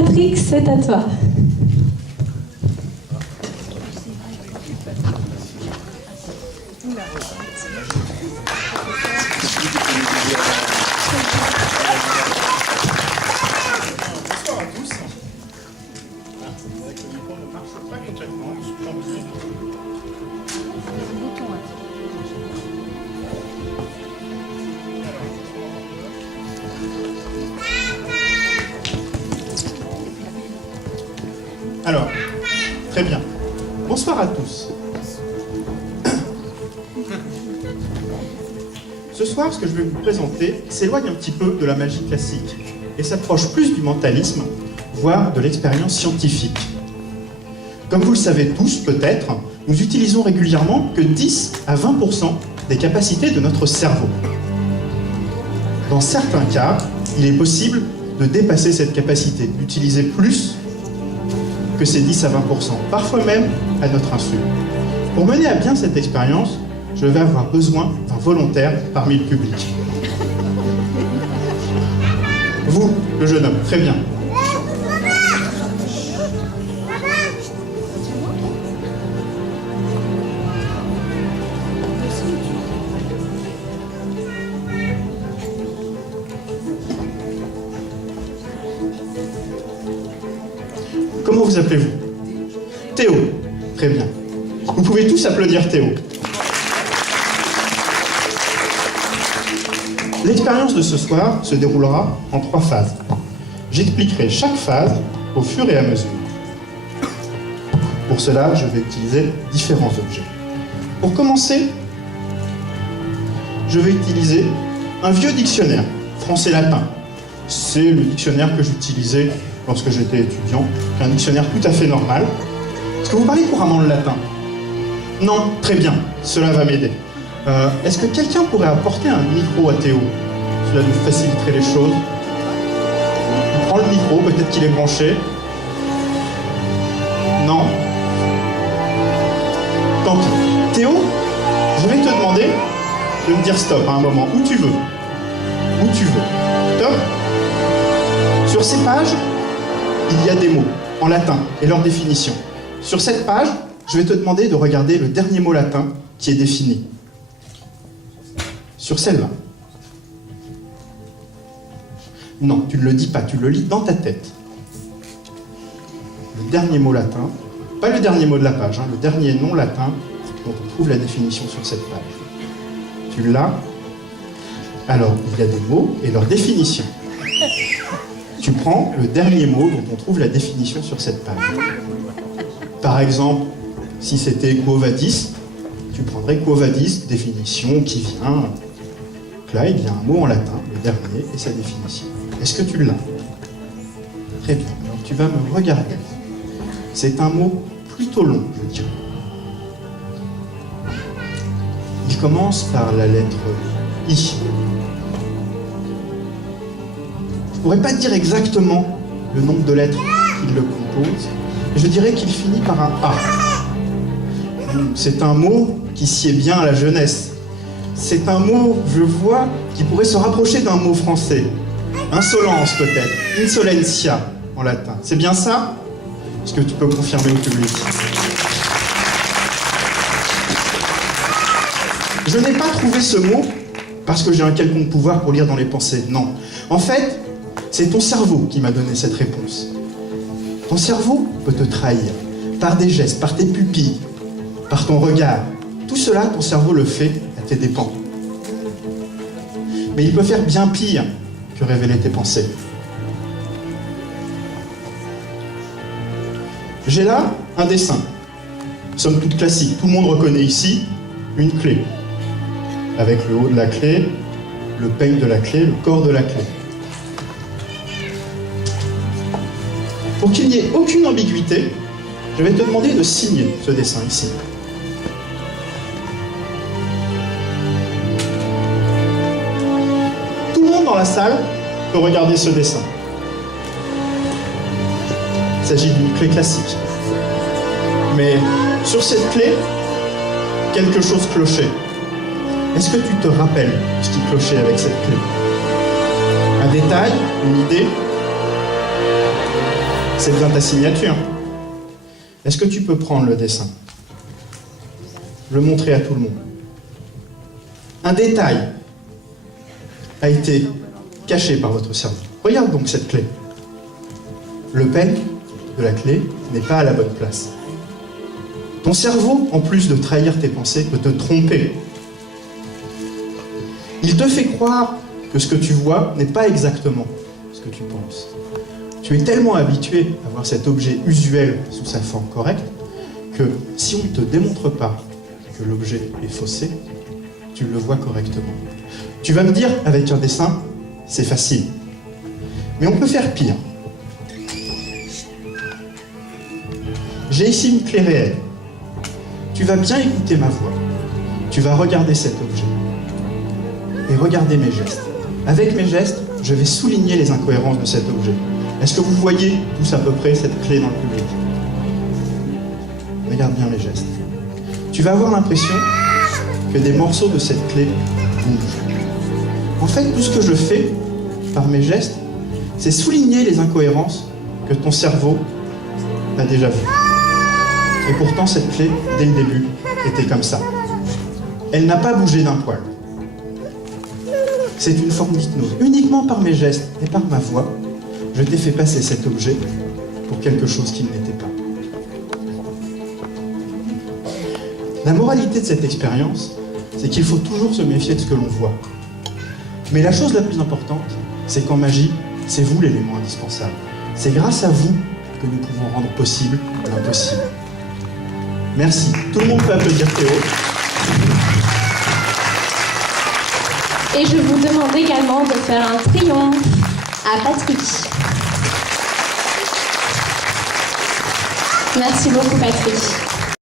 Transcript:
Patrick, c'est à toi. Alors, très bien. Bonsoir à tous. Ce soir, ce que je vais vous présenter s'éloigne un petit peu de la magie classique et s'approche plus du mentalisme, voire de l'expérience scientifique. Comme vous le savez tous, peut-être, nous utilisons régulièrement que 10 à 20% des capacités de notre cerveau. Dans certains cas, il est possible de dépasser cette capacité, d'utiliser plus que ces 10 à 20%, parfois même à notre insu. Pour mener à bien cette expérience, je vais avoir besoin d'un volontaire parmi le public. Vous, le jeune homme, très bien. Comment vous appelez-vous? Théo. Très bien. Vous pouvez tous applaudir Théo. L'expérience de ce soir se déroulera en 3 phases. J'expliquerai chaque phase au fur et à mesure. Pour cela, je vais utiliser différents objets. Pour commencer, je vais utiliser un vieux dictionnaire, français-latin. C'est le dictionnaire que j'utilisais lorsque j'étais étudiant, un dictionnaire tout à fait normal. Est-ce que vous parlez couramment le latin? Non, très bien, cela va m'aider. Est-ce que quelqu'un pourrait apporter un micro à Théo? Cela nous faciliterait les choses. On prend le micro, peut-être qu'il est branché. Non. Tant pis. Théo, je vais te demander de me dire stop à un moment, où tu veux. Où tu veux. Top. Sur ces pages, il y a des mots en latin et leur définition. Sur cette page, je vais te demander de regarder le dernier mot latin qui est défini. Sur celle-là. Non, tu ne le dis pas, tu le lis dans ta tête. Le dernier mot latin, pas le dernier mot de la page, hein, le dernier nom latin dont on trouve la définition sur cette page. Tu l'as. Alors, il y a des mots et leur définition. Tu prends le dernier mot dont on trouve la définition sur cette page. Par exemple, si c'était Quo Vadis, tu prendrais Quo Vadis, définition qui vient. Donc là, il y a un mot en latin, le dernier, et sa définition. Est-ce que tu l'as? Très bien. Alors tu vas me regarder. C'est un mot plutôt long, je dirais. Il commence par la lettre I. Je ne pourrais pas dire exactement le nombre de lettres qui le composent, mais je dirais qu'il finit par un A. C'est un mot qui sied bien à la jeunesse. C'est un mot, je vois, qui pourrait se rapprocher d'un mot français. Insolence peut-être, insolentia en latin. C'est bien ça? Est-ce que tu peux confirmer au public? Je n'ai pas trouvé ce mot parce que j'ai un quelconque pouvoir pour lire dans les pensées. Non. En fait, c'est ton cerveau qui m'a donné cette réponse. Ton cerveau peut te trahir par des gestes, par tes pupilles, par ton regard. Tout cela, ton cerveau le fait à tes dépens. Mais il peut faire bien pire que révéler tes pensées. J'ai là un dessin, somme toute classique. Tout le monde reconnaît ici une clé, avec le haut de la clé, le peigne de la clé, le corps de la clé. Pour qu'il n'y ait aucune ambiguïté, je vais te demander de signer ce dessin ici. Tout le monde dans la salle peut regarder ce dessin. Il s'agit d'une clé classique. Mais sur cette clé, quelque chose clochait. Est-ce que tu te rappelles ce qui clochait avec cette clé? Un détail? Une idée? C'est bien ta signature. Est-ce que tu peux prendre le dessin, le montrer à tout le monde? Un détail a été caché par votre cerveau. Regarde donc cette clé. Le pen de la clé n'est pas à la bonne place. Ton cerveau, en plus de trahir tes pensées, peut te tromper. Il te fait croire que ce que tu vois n'est pas exactement ce que tu penses. Tu es tellement habitué à voir cet objet usuel sous sa forme correcte que si on ne te démontre pas que l'objet est faussé, tu le vois correctement. Tu vas me dire, avec un dessin, c'est facile. Mais on peut faire pire. J'ai ici une clé réelle. Tu vas bien écouter ma voix. Tu vas regarder cet objet. Et regarder mes gestes. Avec mes gestes, je vais souligner les incohérences de cet objet. Est-ce que vous voyez tous à peu près cette clé dans le public? Regarde bien mes gestes. Tu vas avoir l'impression que des morceaux de cette clé bougent. En fait, tout ce que je fais par mes gestes, c'est souligner les incohérences que ton cerveau a déjà vues. Et pourtant, cette clé, dès le début, était comme ça. Elle n'a pas bougé d'un poil. C'est une forme d'hypnose. Uniquement par mes gestes et par ma voix, je t'ai fait passer cet objet pour quelque chose qui ne l'était pas. La moralité de cette expérience, c'est qu'il faut toujours se méfier de ce que l'on voit. Mais la chose la plus importante, c'est qu'en magie, c'est vous l'élément indispensable. C'est grâce à vous que nous pouvons rendre possible l'impossible. Merci. Tout le monde peut applaudir Théo. Et je vous demande également de faire un triomphe à Patrick. Merci beaucoup, Patrick.